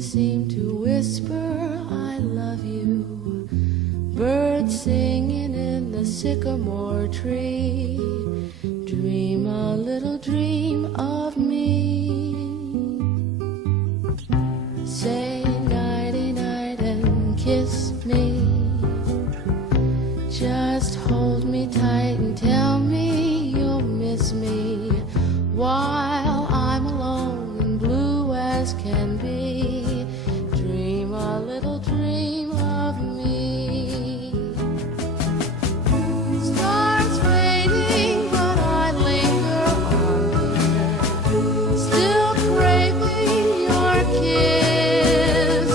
breezes seem to whisper, I love you. Birds singing in the sycamore tree. Dream a little dream of me. Say nighty-night and kiss me. Just hold me tight and tell me you'll miss me while I'm alone and blue as can be. Dream a little dream of me. Stars fading, but I linger on, dear, still craving your kiss.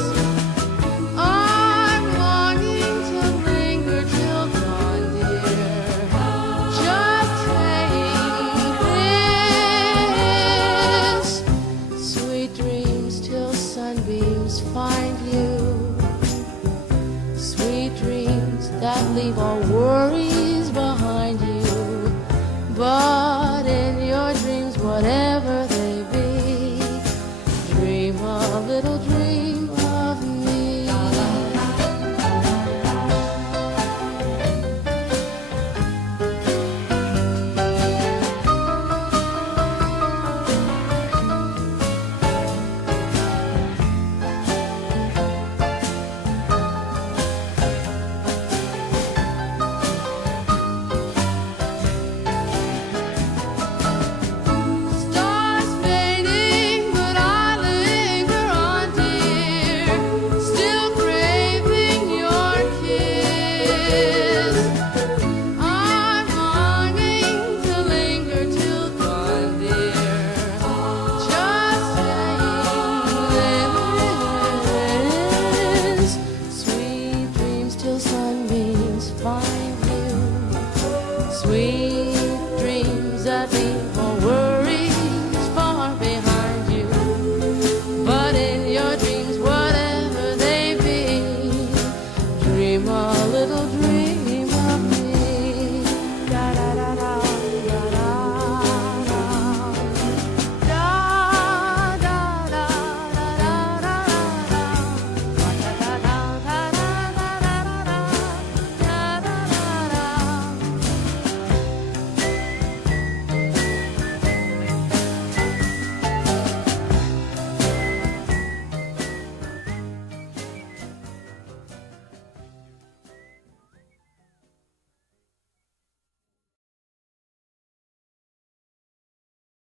I'm longing to linger till dawn, dear, just saying this. Sweet dreams till sunbeams find you. Sweet dreams that leave all worries behind you. But in your dreams, whatever they be, dream a little dream of me. Stars fading, but I linger on, dear, still craving your kiss. I'm longing to linger till dawn, dear, just saying this. Sweet dreams till sunbeams find you. Sweet dreams that leave all